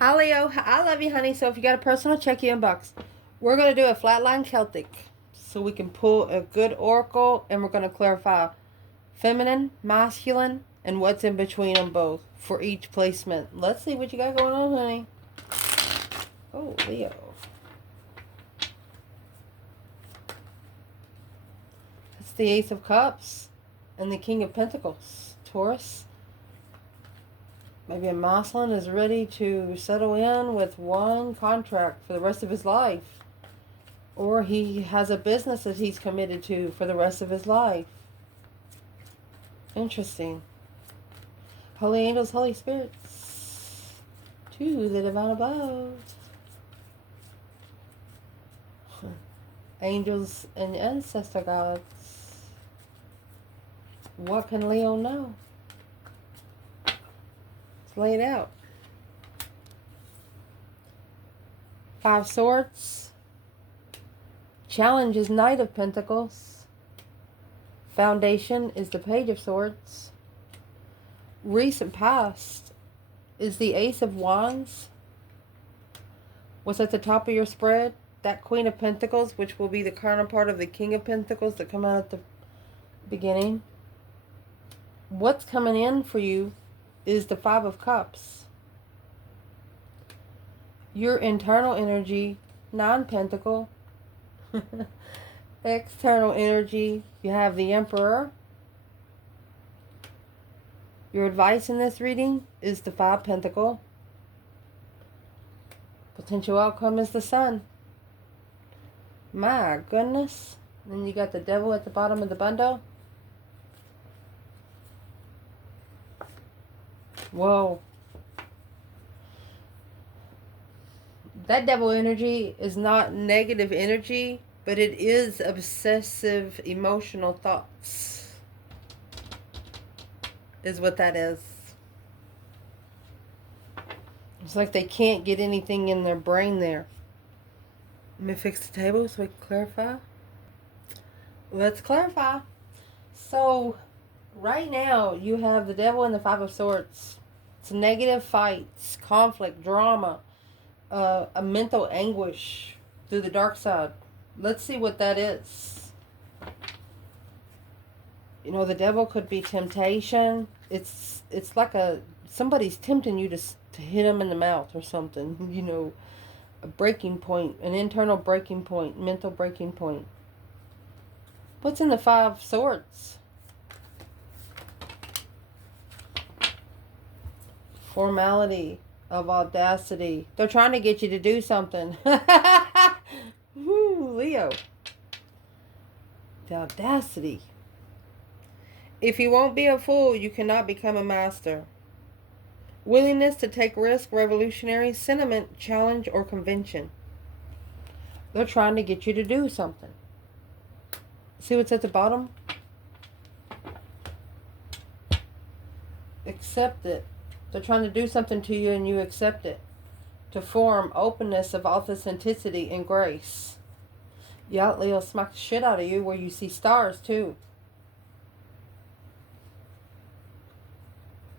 Hi, Leo. I love you, honey. So if you got a personal, check your inbox. We're going to do a flatline Celtic so we can pull a good oracle, and we're going to clarify feminine, masculine, and what's in between them both for each placement. Let's see what you got going on, honey. Oh, Leo. It's the Ace of Cups and the King of Pentacles. Taurus. Maybe a masculine is ready to settle in with one contract for the rest of his life. Or he has a business that he's committed to for the rest of his life. Interesting. Holy angels, Holy spirits. To the divine above. Angels and ancestor gods. What can Leo know? Let's lay it out. 5 swords. Challenge is Knight of Pentacles. Foundation is the Page of Swords. Recent past is the Ace of Wands. What's at the top of your spread? That Queen of Pentacles, which will be the counterpart of the King of Pentacles that come out at the beginning. What's coming in for you is the 5 of Cups. Your internal energy, 9 Pentacle. External energy, you have the Emperor. Your advice in this reading is the 5 Pentacle. Potential outcome is the Sun. My goodness. Then you got the Devil at the bottom of the bundle. Whoa. That Devil energy is not negative energy, but it is obsessive emotional thoughts. Is what that is. It's like they can't get anything in their brain there. Let me fix the table so we can clarify. Let's clarify. So, right now, you have the Devil and the 5 of Swords. It's negative fights, conflict, drama, a mental anguish through the dark side. Let's see what that is. You know, the Devil could be temptation. It's like somebody's tempting you to hit them in the mouth or something. You know, a breaking point, an internal breaking point, mental breaking point. What's in the 5 swords? Formality of audacity. They're trying to get you to do something. Woo, Leo. The audacity. If you won't be a fool, you cannot become a master. Willingness to take risk, revolutionary, sentiment, challenge, or convention. They're trying to get you to do something. See what's at the bottom? Accept it. They're trying to do something to you and you accept it. To form openness of authenticity and grace. Yeah, Leo, smack the shit out of you where you see stars too.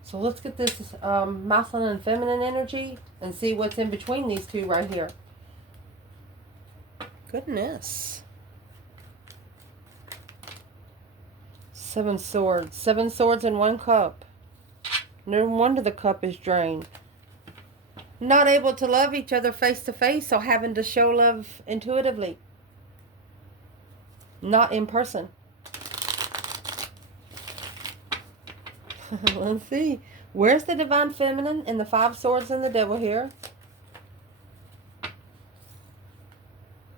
So let's get this masculine and feminine energy and see what's in between these two right here. Goodness. 7 swords. 7 swords in 1 cup. No wonder the cup is drained. Not able to love each other face to face, so having to show love intuitively. Not in person. Let's see. Where's the divine feminine and the 5 swords and the Devil here?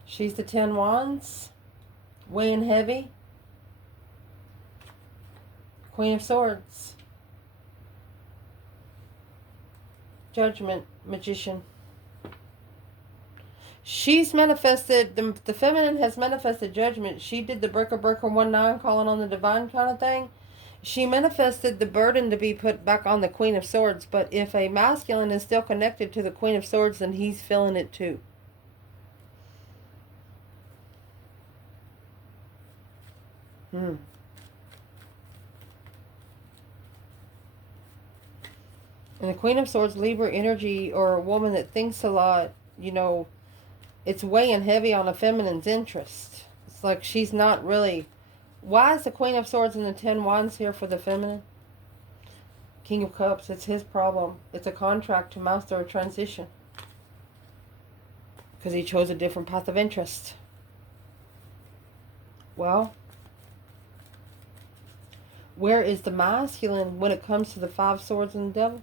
She's the 10 wands. Weighing heavy. Queen of swords. Judgment, magician. She's manifested, the feminine has manifested judgment. She did the breaker 1-9 calling on the divine kind of thing. She manifested the burden to be put back on the Queen of Swords. But if a masculine is still connected to the Queen of Swords, then he's feeling it too. And the Queen of Swords, Libra energy, or a woman that thinks a lot, you know, it's weighing heavy on a feminine's interest. It's like she's not really... Why is the Queen of Swords and the 10 Wands here for the feminine? King of Cups, it's his problem. It's a contract to master a transition. Because he chose a different path of interest. Well, where is the masculine when it comes to the 5 Swords and the Devil?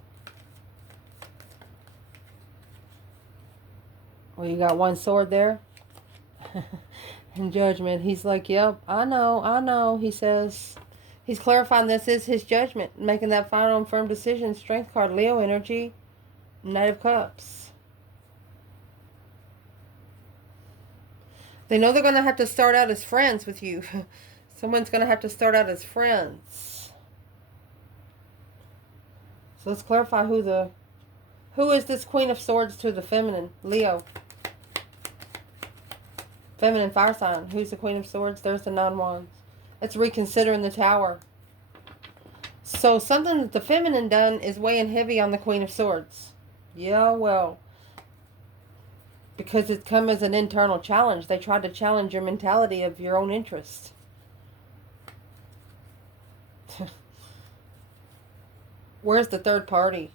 Well, you got 1 sword there. In Judgment, he's like, yep, I know, he says. He's clarifying this is his judgment, making that final and firm decision. Strength card, Leo energy, Knight of Cups. They know they're going to have to start out as friends with you. Someone's going to have to start out as friends. So let's clarify who is this Queen of Swords to the feminine? Leo. Feminine fire sign. Who's the Queen of Swords? There's the 9 Wands. It's reconsidering the Tower. So something that the feminine done is weighing heavy on the Queen of Swords. Yeah, well, because it's come as an internal challenge. They tried to challenge your mentality of your own interest. Where's the third party?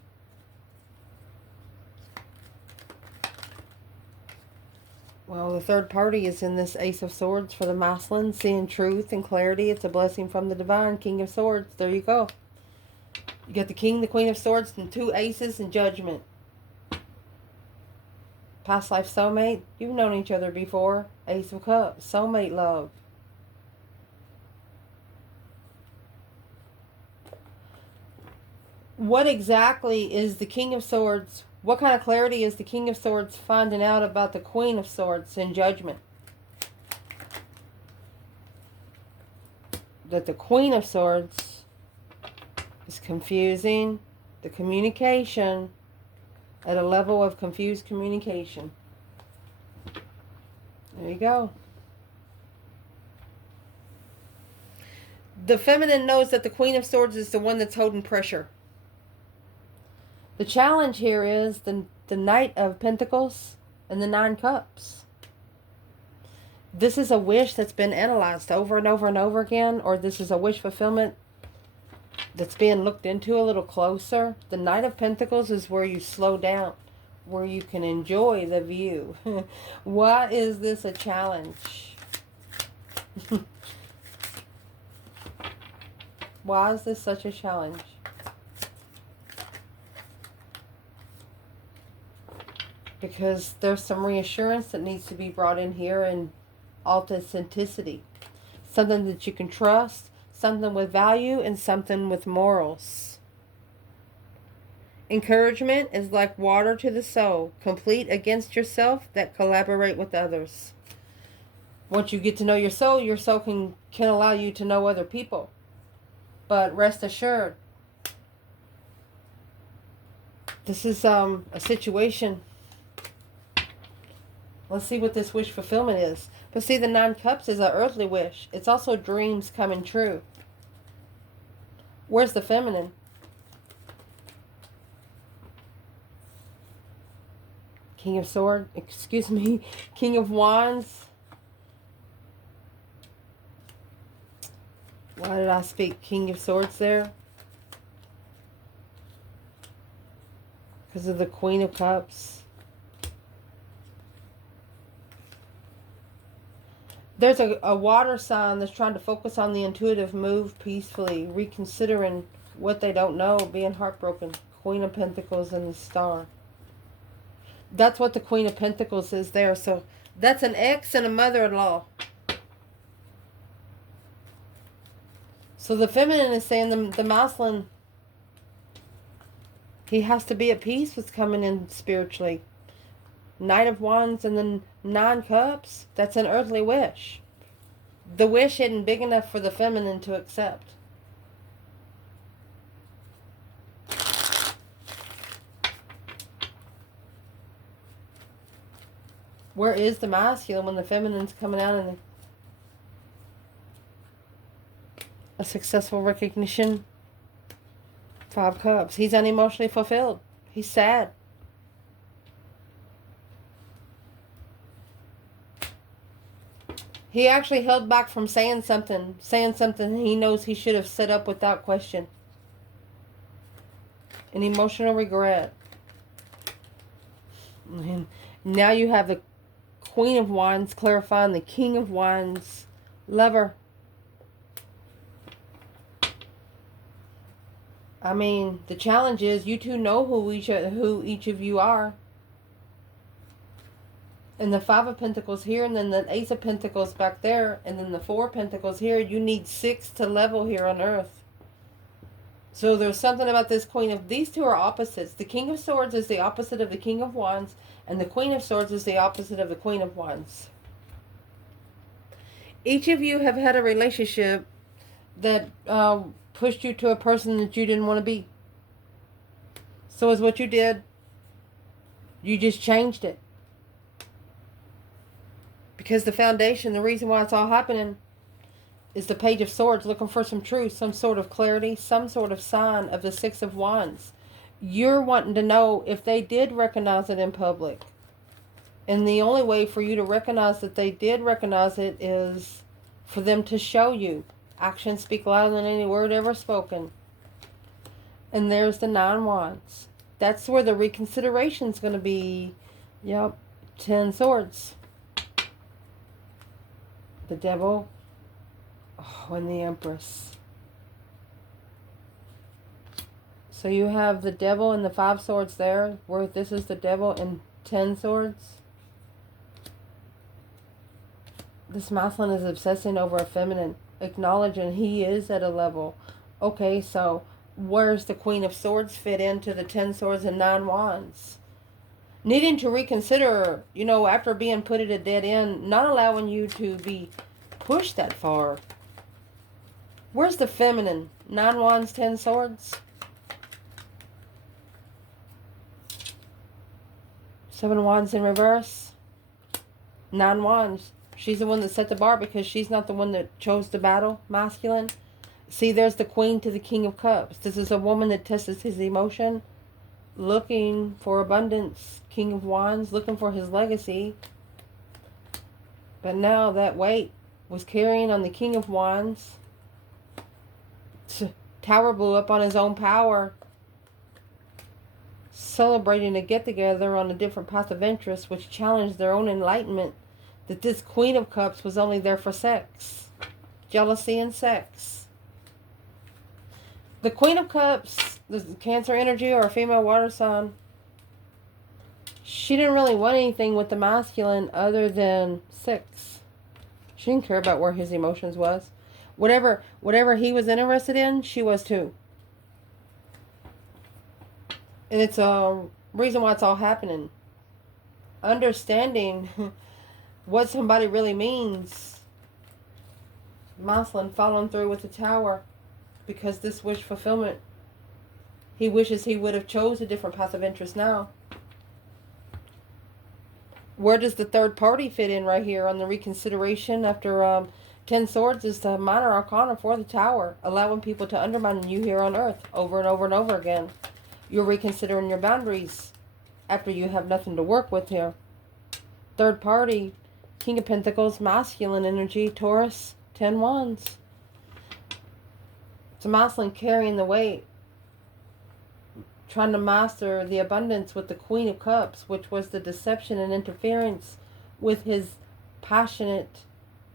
Well, the third party is in this Ace of Swords for the masculine, seeing truth and clarity. It's a blessing from the divine. King of Swords. There you go. You got the King, the Queen of Swords, and 2 aces and Judgment. Past life soulmate. You've known each other before. Ace of Cups. Soulmate love. What exactly is the King of Swords? What kind of clarity is the King of Swords finding out about the Queen of Swords in Judgment? That the Queen of Swords is confusing the communication at a level of confused communication. There you go. The feminine knows that the Queen of Swords is the one that's holding pressure. The challenge here is the Knight of Pentacles and the 9 Cups. This is a wish that's been analyzed over and over and over again, or this is a wish fulfillment that's being looked into a little closer. The Knight of Pentacles is where you slow down, where you can enjoy the view. Why is this a challenge? Why is this such a challenge? Because there's some reassurance that needs to be brought in here, and authenticity. Something that you can trust, something with value, and something with morals. Encouragement is like water to the soul. Complete against yourself that collaborate with others. Once you get to know your soul can allow you to know other people. But rest assured, this is a situation. Let's see what this wish fulfillment is. But see, the 9 Cups is an earthly wish. It's also dreams coming true. Where's the feminine? King of Swords. Excuse me. King of Wands. Why did I speak King of Swords there? Because of the Queen of Cups. There's a water sign that's trying to focus on the intuitive move peacefully, reconsidering what they don't know, being heartbroken. Queen of Pentacles and the Star. That's what the Queen of Pentacles is there. So that's an ex and a mother-in-law. So the feminine is saying the masculine, he has to be at peace with coming in spiritually. Knight of Wands and then 9 Cups. That's an earthly wish. The wish isn't big enough for the feminine to accept. Where is the masculine when the feminine's coming out in a successful recognition? Five Cups. He's unemotionally fulfilled. He's sad. He actually held back from saying something he knows he should have set up without question. An emotional regret. And now you have the Queen of Wands clarifying the King of Wands lover. I mean, the challenge is you two know who each of you are. And the Five of Pentacles here, and then the Ace of Pentacles back there, and then the Four of Pentacles here. You need 6 to level here on Earth. So there's something about this Queen of... These two are opposites. The King of Swords is the opposite of the King of Wands, and the Queen of Swords is the opposite of the Queen of Wands. Each of you have had a relationship that pushed you to a person that you didn't want to be. So is what you did. You just changed it. Because the foundation, the reason why it's all happening is the Page of Swords, looking for some truth, some sort of clarity, some sort of sign of the Six of Wands. You're wanting to know if they did recognize it in public. And the only way for you to recognize that they did recognize it is for them to show you. Actions speak louder than any word ever spoken. And there's the 9 Wands. That's where the reconsideration is going to be. Yep, 10 Swords. The Devil. Oh, and the Empress. So you have the Devil and the 5 Swords there, where this is the Devil and 10 Swords. This masculine is obsessing over a feminine, acknowledging he is at a level. Okay, so where's the Queen of Swords fit into the 10 Swords and 9 Wands? Needing to reconsider, you know, after being put at a dead end, not allowing you to be pushed that far. Where's the feminine? 9 Wands, 10 Swords. 7 Wands in reverse. 9 Wands. She's the one that set the bar because she's not the one that chose the battle, masculine. See, there's the Queen to the King of Cups. This is a woman that tests his emotion, looking for abundance. King of Wands, looking for his legacy. But now that weight was carrying on the King of Wands. Tower blew up on his own power. Celebrating a get-together on a different path of interest, which challenged their own enlightenment. That this Queen of Cups was only there for sex. Jealousy and sex. The Queen of Cups, the Cancer energy or a female water sign, she didn't really want anything with the masculine other than sex. She didn't care about where his emotions was. Whatever he was interested in, she was too. And it's a reason why it's all happening. Understanding what somebody really means. Masculine following through with the Tower. Because this wish fulfillment. He wishes he would have chose a different path of interest now. Where does the third party fit in right here on the reconsideration after 10 Swords is the minor arcana for the Tower. Allowing people to undermine you here on Earth over and over and over again. You're reconsidering your boundaries after you have nothing to work with here. Third party, King of Pentacles, masculine energy, Taurus, 10 Wands. It's a masculine carrying the weight. Trying to master the abundance with the Queen of Cups, which was the deception and interference with his passionate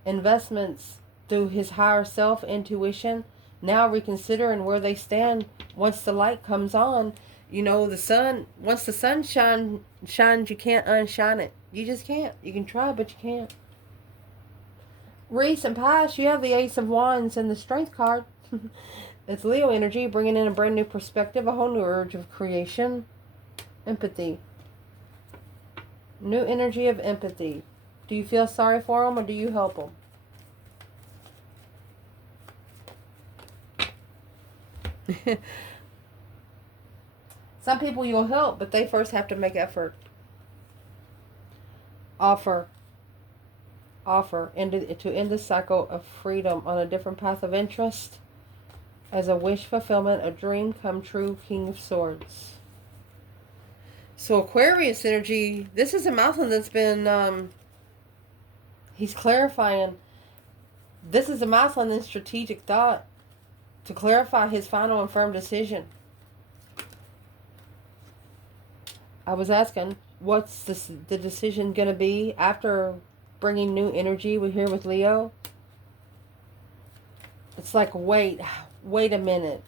investments through his higher self intuition. Now reconsidering where they stand once the light comes on. You know, the sun, once the sun shines, you can't unshine it. You just can't. You can try, but you can't. Recent past, you have the Ace of Wands and the Strength card. It's Leo energy, bringing in a brand new perspective, a whole new urge of creation. Empathy. New energy of empathy. Do you feel sorry for them or do you help them? Some people you'll help, but they first have to make effort. Offer. To end the cycle of freedom on a different path of interest. as a wish fulfillment, a dream come true, King of Swords. So Aquarius energy, this is a Mountain that's been, he's clarifying. This is a Mountain in strategic thought to clarify his final and firm decision. I was asking, what's the decision going to be after bringing new energy here with Leo? It's like, wait a minute.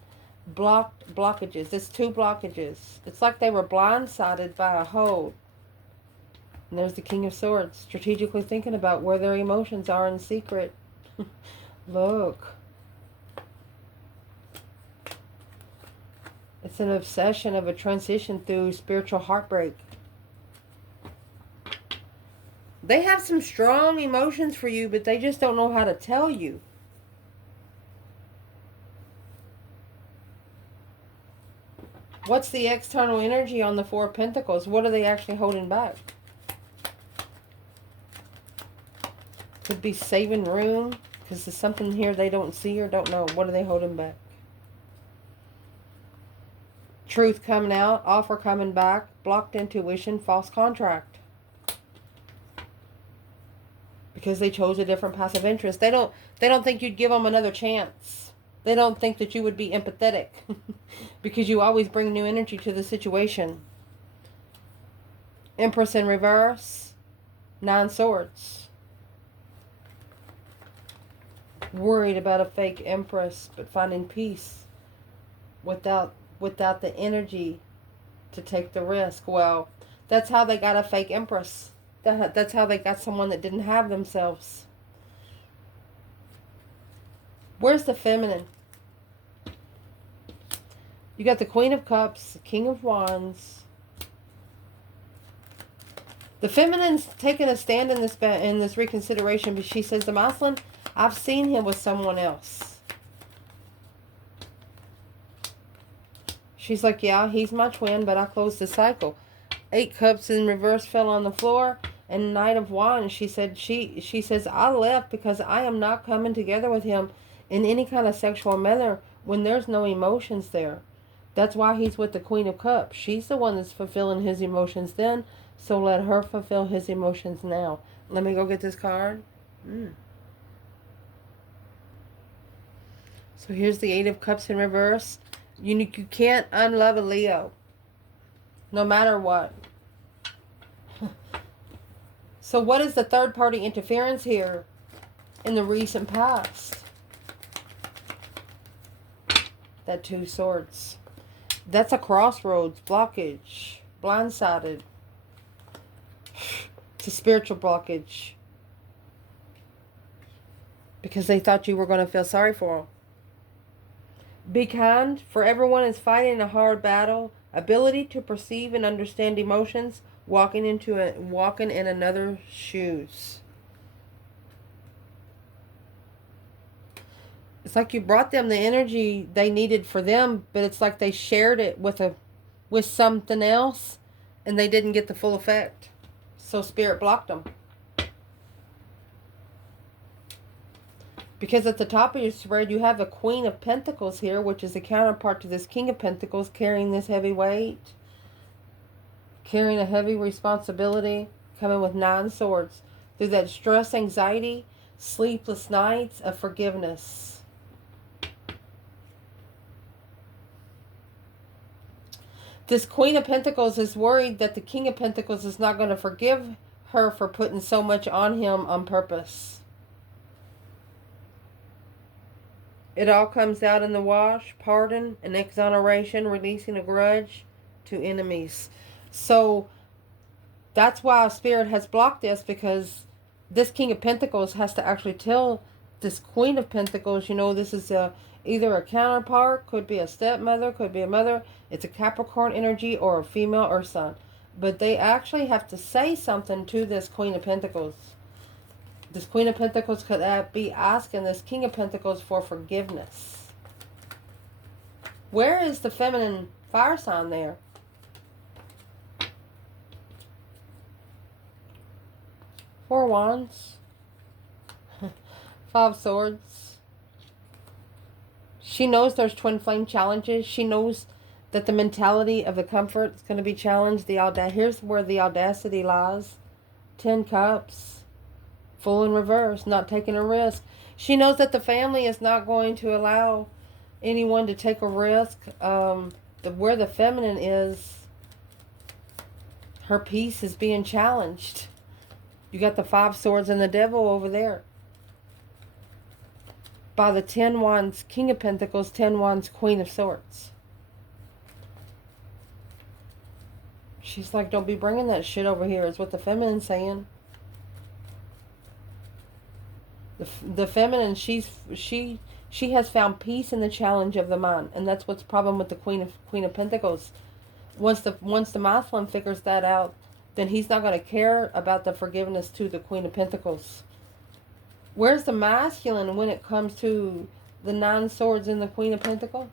Blockages. It's 2 blockages. It's like they were blindsided by a hold. And there's the King of Swords, strategically thinking about where their emotions are in secret. Look. It's an obsession of a transition through spiritual heartbreak. They have some strong emotions for you, but they just don't know how to tell you. What's the external energy on the 4 of Pentacles? What are they actually holding back? Could be saving room, because there's something here they don't see or don't know. What are they holding back? Truth coming out, offer coming back, blocked intuition, false contract. Because they chose a different path of interest. They don't think you'd give them another chance. They don't think that you would be empathetic. Because you always bring new energy to the situation. Empress in reverse. 9 swords. Worried about a fake empress, but finding peace without the energy to take the risk. Well, that's how they got a fake empress. That's how they got someone that didn't have themselves. Where's the feminine? You got the Queen of Cups, King of Wands. The feminine's taking a stand in this reconsideration, but she says, the masculine, I've seen him with someone else. She's like, yeah, he's my twin, but I closed the cycle. 8 cups in reverse fell on the floor, and Knight of Wands. She said, she says, I left because I am not coming together with him in any kind of sexual manner when there's no emotions there. That's why he's with the Queen of Cups. She's the one that's fulfilling his emotions then, so let her fulfill his emotions now. Let me go get this card. So here's the 8 of Cups in reverse. You can't unlove a Leo, no matter what. So what is the third party interference here in the recent past? That 2 swords. That's a crossroads, blockage, blindsided. It's a spiritual blockage. Because they thought you were going to feel sorry for them. Be kind, for everyone is fighting a hard battle. Ability to perceive and understand emotions, walking in another's shoes. It's like you brought them the energy they needed for them, but it's like they shared it with something else, and they didn't get the full effect. So Spirit blocked them. Because at the top of your spread, you have the Queen of Pentacles here, which is a counterpart to this King of Pentacles, carrying this heavy weight, carrying a heavy responsibility, coming with 9 swords. Through that stress, anxiety, sleepless nights of forgiveness. This Queen of Pentacles is worried that the King of Pentacles is not going to forgive her for putting so much on him on purpose. It all comes out in the wash, pardon, and exoneration, releasing a grudge to enemies. So that's why Spirit has blocked this, because this King of Pentacles has to actually tell this Queen of Pentacles, you know, this is either a counterpart, could be a stepmother, could be a mother. It's a Capricorn energy or a female or son. But they actually have to say something to this Queen of Pentacles. This Queen of Pentacles could be asking this King of Pentacles for forgiveness. Where is the feminine fire sign there? Four Wands. 5 Swords. She knows there's twin flame challenges. She knows that the mentality of the comfort is going to be challenged. Here's where the audacity lies. 10 cups. Full in reverse. Not taking a risk. She knows that the family is not going to allow anyone to take a risk. Where the feminine is, her peace is being challenged. You got the 5 swords and the devil over there. By the 10 wands, King of Pentacles, 10 wands, Queen of Swords. She's like, don't be bringing that shit over here, is what the feminine's saying. The feminine, she has found peace in the challenge of the mind, and that's what's the problem with the Queen of Pentacles. Once the masculine figures that out, then he's not going to care about the forgiveness to the Queen of Pentacles. Where's the masculine when it comes to the 9 swords and the Queen of Pentacles?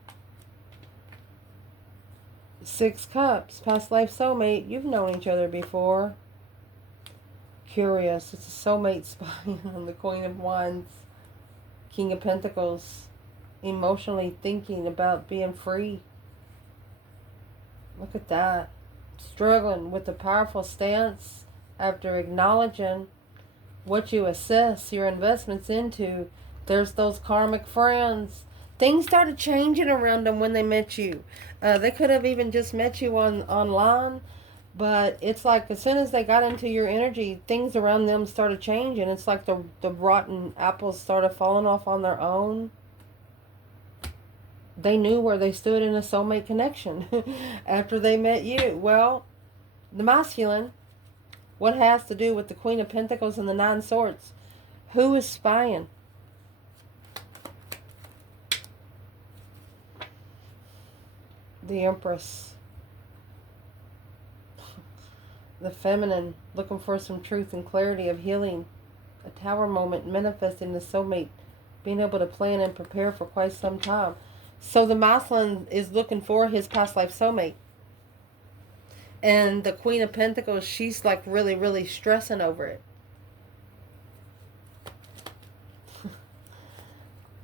6 cups, past life soulmate. You've known each other before. Curious. It's a soulmate spying on the Queen of Wands, King of Pentacles. Emotionally thinking about being free. Look at that. Struggling with a powerful stance after acknowledging what you assess your investments into. There's those karmic friends. Things started changing around them when they met you. They could have even just met you online, but it's like as soon as they got into your energy, things around them started changing. It's like the rotten apples started falling off on their own. They knew where they stood in a soulmate connection after they met you. Well, the masculine, what has to do with the Queen of Pentacles and the 9 swords? Who is spying? The Empress. The feminine, looking for some truth and clarity of healing. A Tower moment, manifesting the soulmate, being able to plan and prepare for quite some time. So the masculine is looking for his past life soulmate. And the Queen of Pentacles, she's like really, really stressing over it.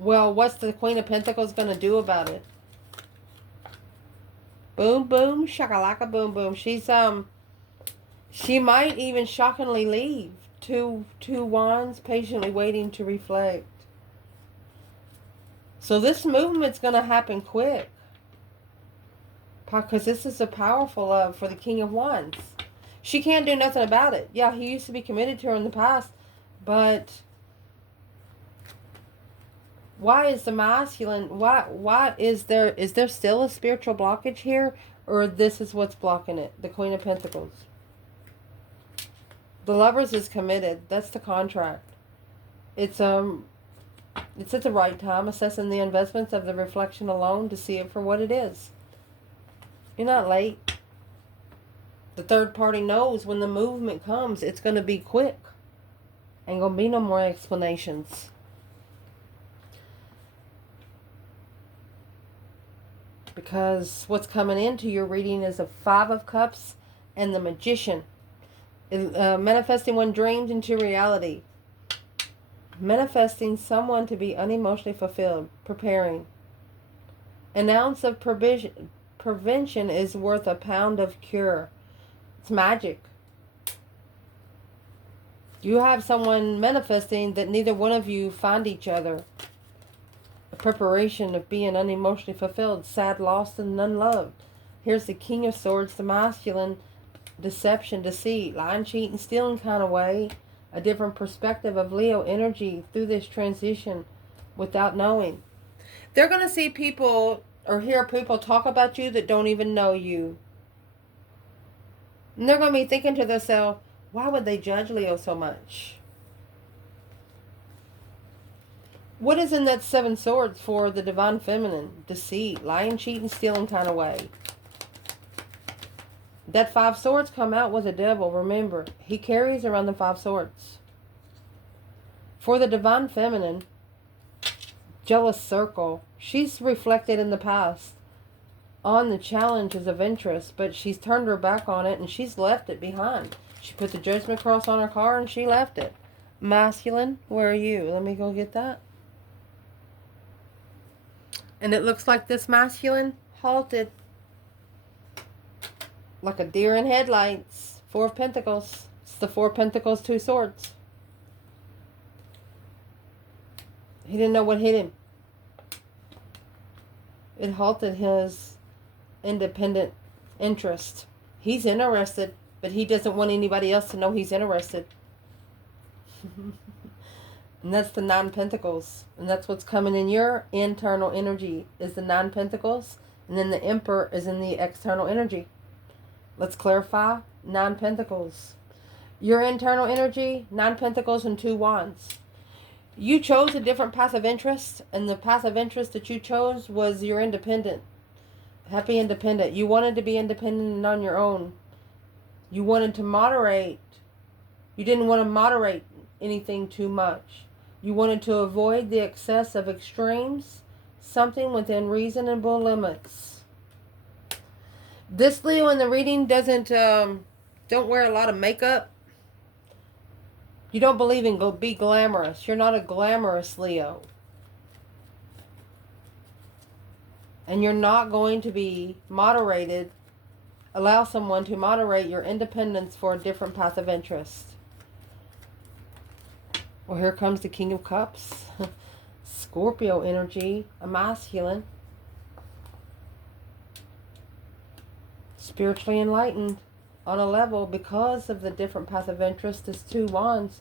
Well, what's the Queen of Pentacles going to do about it? Boom, boom, shakalaka, boom, boom. She might even shockingly leave. Two wands, patiently waiting to reflect. So this movement's going to happen quick. Because this is a powerful love for the King of Wands. She can't do nothing about it. Yeah, he used to be committed to her in the past. But why is the masculine, why is there still a spiritual blockage here? Or this is what's blocking it? The Queen of Pentacles. The Lovers is committed. That's the contract. It's at the right time, assessing the investments of the reflection alone to see it for what it is. You're not late. The third party knows when the movement comes, it's going to be quick. Ain't going to be no more explanations. Because what's coming into your reading is a 5 of Cups and the Magician. Manifesting one dreams into reality. Manifesting someone to be unemotionally fulfilled. Preparing. An ounce of prevention is worth a pound of cure. It's magic. You have someone manifesting that neither one of you find each other. A preparation of being unemotionally fulfilled, sad, lost, and unloved. Here's the King of Swords, the masculine. Deception, deceit, lying, cheating, stealing kind of way. A different perspective of Leo energy through this transition without knowing. They're going to see people or hear people talk about you that don't even know you. And they're going to be thinking to themselves, why would they judge Leo so much? What is in that 7 swords for the divine feminine? Deceit, lying, cheating, stealing kind of way. That 5 swords come out with the devil. Remember, he carries around the 5 swords. For the divine feminine, jealous circle. She's reflected in the past on the challenges of interest, but she's turned her back on it and she's left it behind. She put the judgment cross on her car and she left it. Masculine, where are you? Let me go get that. And it looks like this masculine halted. Like a deer in headlights. Four of Pentacles. It's the Four of Pentacles, Two Swords. He didn't know what hit him. It halted his independent interest. He's interested, but he doesn't want anybody else to know he's interested. And that's the Nine of Pentacles. And that's what's coming in your internal energy is the Nine of Pentacles. And then the Emperor is in the external energy. Let's clarify. Nine Pentacles. Your internal energy, Nine Pentacles and Two Wands. You chose a different passive interest, and the passive interest that you chose was your independent. Happy independent. You wanted to be independent and on your own. You wanted to moderate. You didn't want to moderate anything too much. You wanted to avoid the excess of extremes, something within reasonable limits. This Leo in the reading don't wear a lot of makeup. You don't believe in be glamorous. You're not a glamorous Leo. And you're not going to be moderated. Allow someone to moderate your independence for a different path of interest. Well, here comes the King of Cups. Scorpio energy, a masculine. Spiritually enlightened on a level because of the different path of interest. This Two Wands.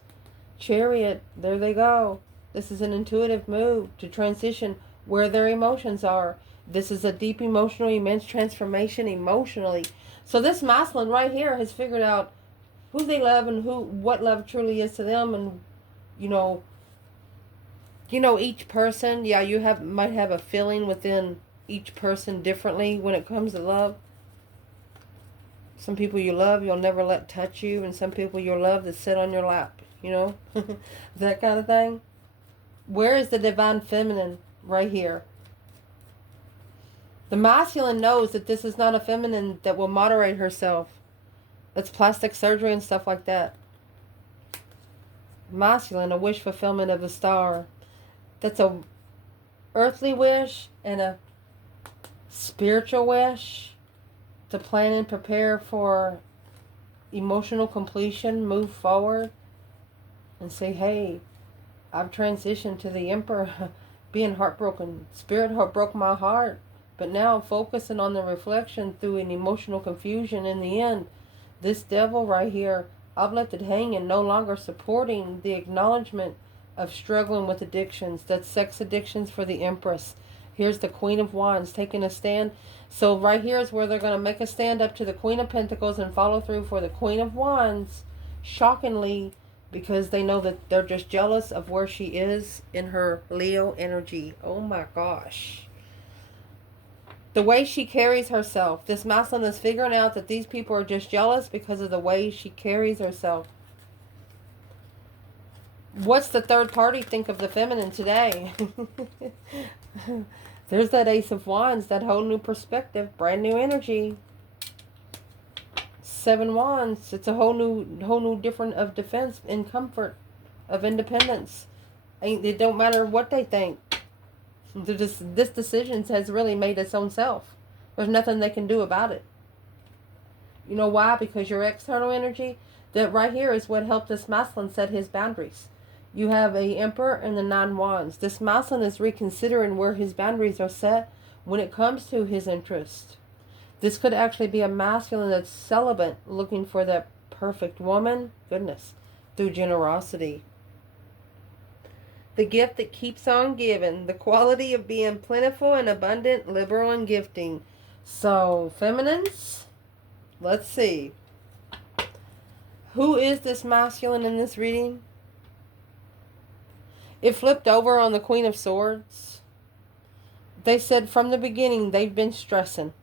Chariot, there they go. This is an intuitive move to transition where their emotions are. This is a deep emotional, immense transformation emotionally. So this masculine right here has figured out who they love and what love truly is to them. And you know each person, yeah, you might have a feeling within each person differently when it comes to love. Some people you love, you'll never let touch you, and some people you'll love that sit on your lap, that kind of thing. Where is the divine feminine? Right here. The masculine knows that this is not a feminine that will moderate herself. It's plastic surgery and stuff like that. Masculine, a wish fulfillment of a star. That's a earthly wish and a spiritual wish to plan and prepare for emotional completion, move forward and say, hey, I've transitioned to the Emperor, being heartbroken. Spirit broke my heart, but now I'm focusing on the reflection through an emotional confusion. In the end, this devil right here, I've left it hanging, no longer supporting the acknowledgement of struggling with addictions. That's sex addictions for the Empress. Here's the Queen of Wands taking a stand. So right here is where they're going to make a stand up to the Queen of Pentacles and follow through for the Queen of Wands. Shockingly, because they know that they're just jealous of where she is in her Leo energy. Oh my gosh. The way she carries herself. This masculine is figuring out that these people are just jealous because of the way she carries herself. What's the third party think of the feminine today? There's that Ace of Wands, that whole new perspective, brand new energy. Seven Wands, it's a whole new different of defense and comfort, of independence. It don't matter what they think. This decision has really made its own self. There's nothing they can do about it. You know why? Because your external energy, that right here is what helped this masculine set his boundaries. You have a Emperor and the Nine Wands. This masculine is reconsidering where his boundaries are set when it comes to his interest. This could actually be a masculine that's celibate, looking for that perfect woman. Goodness. Through generosity. The gift that keeps on giving. The quality of being plentiful and abundant, liberal and gifting. So, feminines, let's see. Who is this masculine in this reading? It flipped over on the Queen of Swords. They said from the beginning they've been stressing.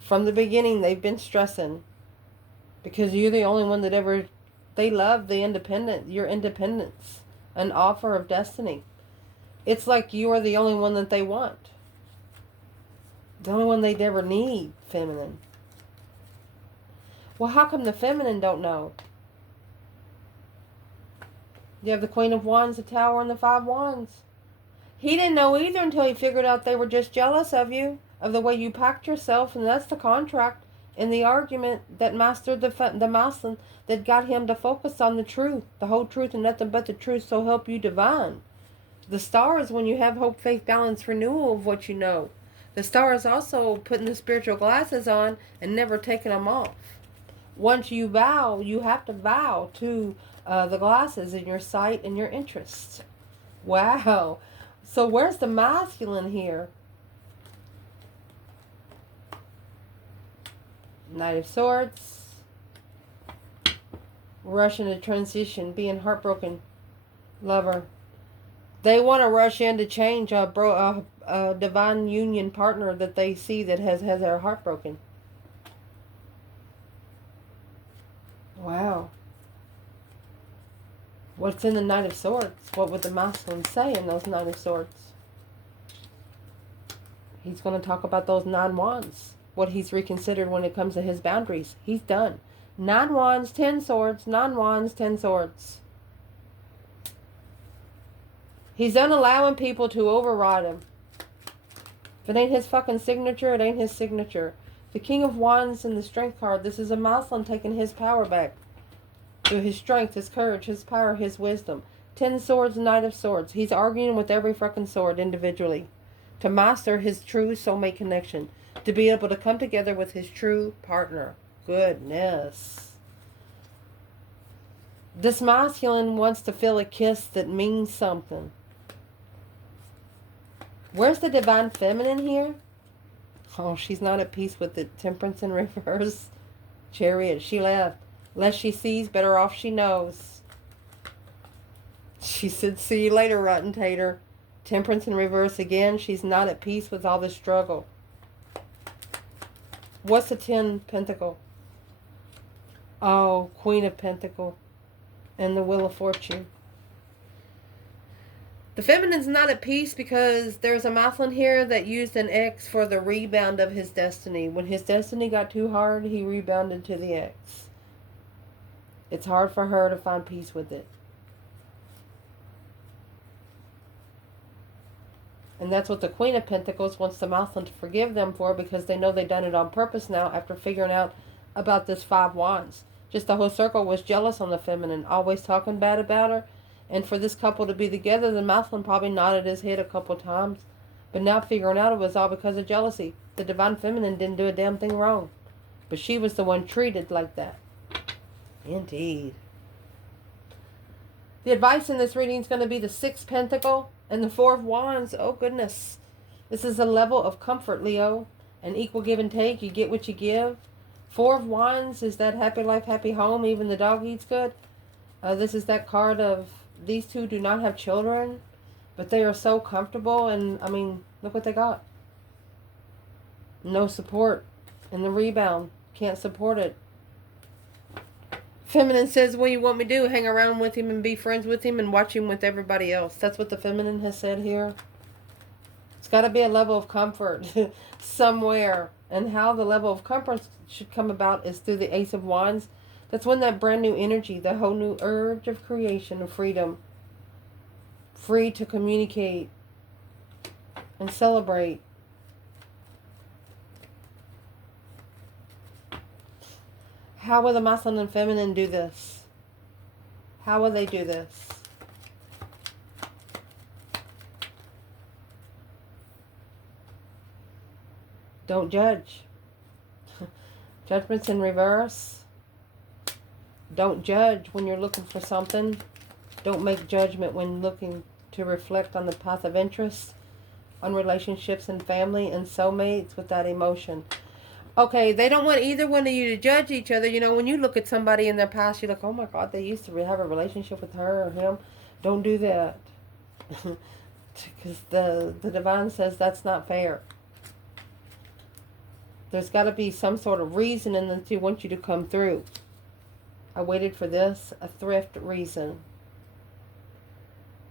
From the beginning they've been stressing. Because you're the only one that ever... They love the independent, your independence. An offer of destiny. It's like you are the only one that they want. The only one they'd ever need, feminine. Well, how come the feminine don't know? You have the Queen of Wands, the Tower, and the Five Wands. He didn't know either until he figured out they were just jealous of you, of the way you packed yourself, and that's the contract in the argument that mastered the Maslin, that got him to focus on the truth, the whole truth and nothing but the truth, so help you divine. The star is when you have hope, faith, balance, renewal of what you know. The star is also putting the spiritual glasses on and never taking them off. Once you vow, you have to vow to the glasses in your sight and your interest. Wow. So where's the masculine here? Knight of Swords. Rush into transition, being heartbroken. Lover. They want to rush in to change a divine union partner that they see that has their heart broken. Wow. What's in the Knight of Swords? What would the masculine say in those Knight of Swords? He's going to talk about those 9 wands. What he's reconsidered when it comes to his boundaries. He's done. 9 wands, 10 swords. 9 wands, 10 swords. He's done allowing people to override him. If it ain't his fucking signature, it ain't his signature. The King of Wands and the Strength card. This is a masculine taking his power back. Through his strength, his courage, his power, his wisdom. 10 swords, Knight of Swords. He's arguing with every fucking sword individually. To master his true soulmate connection. To be able to come together with his true partner. Goodness. This masculine wants to feel a kiss that means something. Where's the divine feminine here? Oh, she's not at peace with the Temperance in reverse. Chariot, she left. Less she sees, better off she knows. She said, see you later, rotten tater. Temperance in reverse again. She's not at peace with all the struggle. What's the 10 pentacle? Oh, Queen of Pentacle. And the Wheel of Fortune. The feminine's not at peace because there's a masculine here that used an X for the rebound of his destiny. When his destiny got too hard, he rebounded to the X. It's hard for her to find peace with it. And that's what the Queen of Pentacles wants the masculine to forgive them for, because they know they've done it on purpose now after figuring out about this 5 wands. Just the whole circle was jealous on the feminine, always talking bad about her. And for this couple to be together, the masculine probably nodded his head a couple times. But now figuring out it was all because of jealousy. The divine feminine didn't do a damn thing wrong. But she was the one treated like that. Indeed. The advice in this reading is going to be the 6th pentacle and the 4 of wands. Oh, goodness. This is a level of comfort, Leo. An equal give and take. You get what you give. 4 of wands is that happy life, happy home. Even the dog eats good. This is that card of these two do not have children, but they are so comfortable. And, I mean, look what they got. No support in the rebound. Can't support it. Feminine says, what do you want me to do? Hang around with him and be friends with him and watch him with everybody else. That's what the feminine has said here. It's got to be a level of comfort somewhere. And how the level of comfort should come about is through the Ace of Wands. That's when that brand new energy, the whole new urge of creation, of freedom. Free to communicate and celebrate. How will the masculine and feminine do this? How will they do this? Don't judge. Judgment's in reverse. Don't judge when you're looking for something. Don't make judgment when looking to reflect on the path of interest, on relationships and family and soulmates without emotion. Okay, they don't want either one of you to judge each other. You know, when you look at somebody in their past, you're like, oh my God, they used to have a relationship with her or him. Don't do that. Because the divine says that's not fair. There's got to be some sort of reason in that they want you to come through. I waited for this, a thrift reason.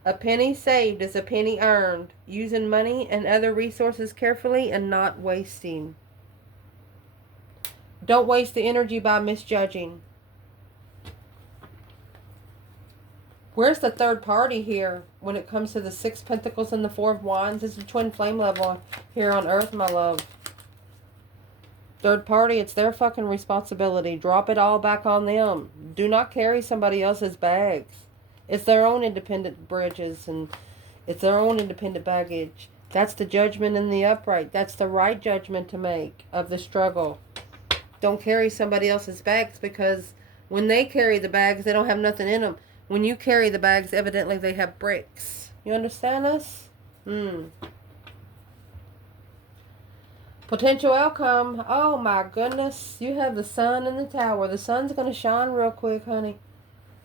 A penny saved is a penny earned. Using money and other resources carefully and not wasting. Don't waste the energy by misjudging. Where's the third party here when it comes to the Six Pentacles and the Four of Wands? It's a twin flame level here on Earth, my love. Third party, it's their fucking responsibility. Drop it all back on them. Do not carry somebody else's bags. It's their own independent bridges and it's their own independent baggage. That's the judgment in the upright. That's the right judgment to make of the struggle. Don't carry somebody else's bags, because when they carry the bags, they don't have nothing in them. When you carry the bags, evidently they have bricks. You understand us? Potential outcome. Oh my goodness. You have the sun in the tower. The sun's going to shine real quick, honey.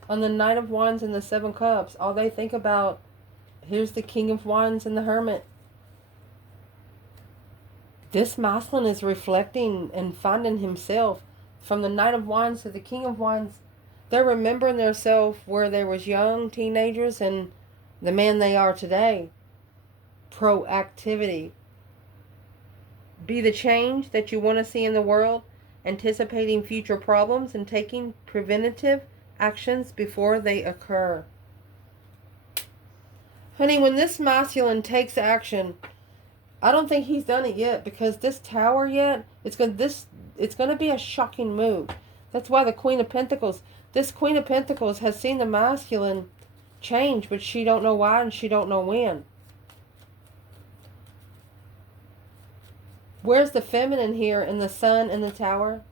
On the Knight of Wands and the Seven Cups. All they think about, here's the King of Wands and the Hermit. This masculine is reflecting and finding himself from the Knight of Wands to the King of Wands. They're remembering themselves where they was young, teenagers, and the man they are today. Proactivity. Be the change that you want to see in the world, anticipating future problems and taking preventative actions before they occur. Honey, when this masculine takes action, I don't think he's done it yet, because this tower yet, it's going to be a shocking move. That's why the Queen of Pentacles, this Queen of Pentacles has seen the masculine change, but she don't know why and she don't know when. Where's the feminine here in the sun and the tower?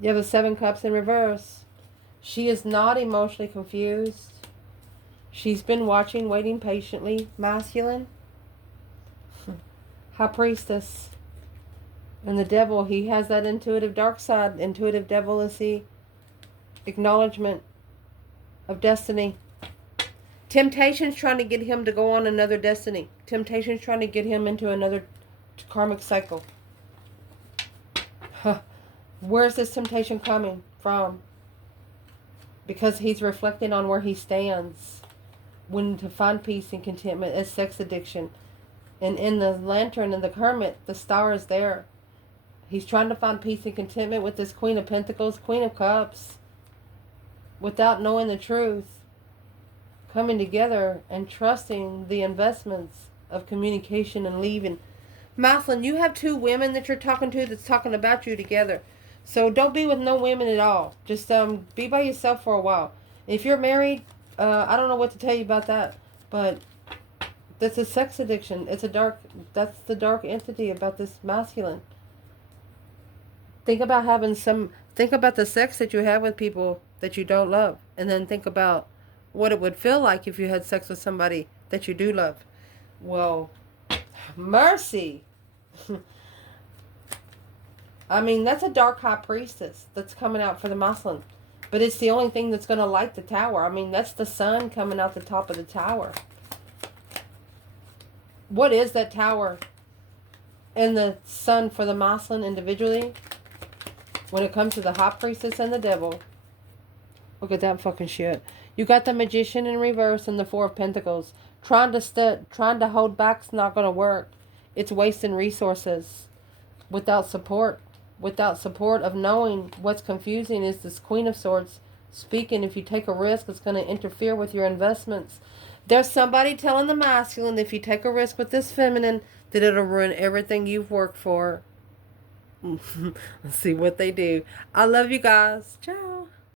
You have the Seven Cups in reverse. She is not emotionally confused. She's been watching, waiting patiently. Masculine. High Priestess. And the devil, he has that intuitive dark side, intuitive devilicy, acknowledgement of destiny. Temptation's trying to get him to go on another destiny. Temptation's trying to get him into another karmic cycle. Where's this temptation coming from? Because he's reflecting on where he stands. When to find peace and contentment is sex addiction. And in the Lantern and the Hermit, the star is there. He's trying to find peace and contentment with this Queen of Pentacles, Queen of Cups, without knowing the truth. Coming together and trusting the investments of communication and leaving. Masculine, you have two women that you're talking to that's talking about you together. So don't be with no women at all. Just be by yourself for a while. If you're married, I don't know what to tell you about that. But that's a sex addiction. It's a dark, that's the dark entity about this masculine. Think about the sex that you have with people that you don't love. And then think about what it would feel like if you had sex with somebody that you do love. Well, mercy. I mean, that's a dark high priestess that's coming out for the masculine. But it's the only thing that's going to light the tower. I mean, that's the sun coming out the top of the tower. What is that tower and the sun for the masculine individually? When it comes to the high priestess and the devil. Look at that fucking shit. You got the Magician in reverse and the Four of Pentacles. Trying to hold back's not going to work. It's wasting resources. Without support. Without support of knowing what's confusing is this Queen of Swords speaking. If you take a risk, it's going to interfere with your investments. There's somebody telling the masculine if you take a risk with this feminine that it'll ruin everything you've worked for. Let's see what they do. I love you guys. Ciao.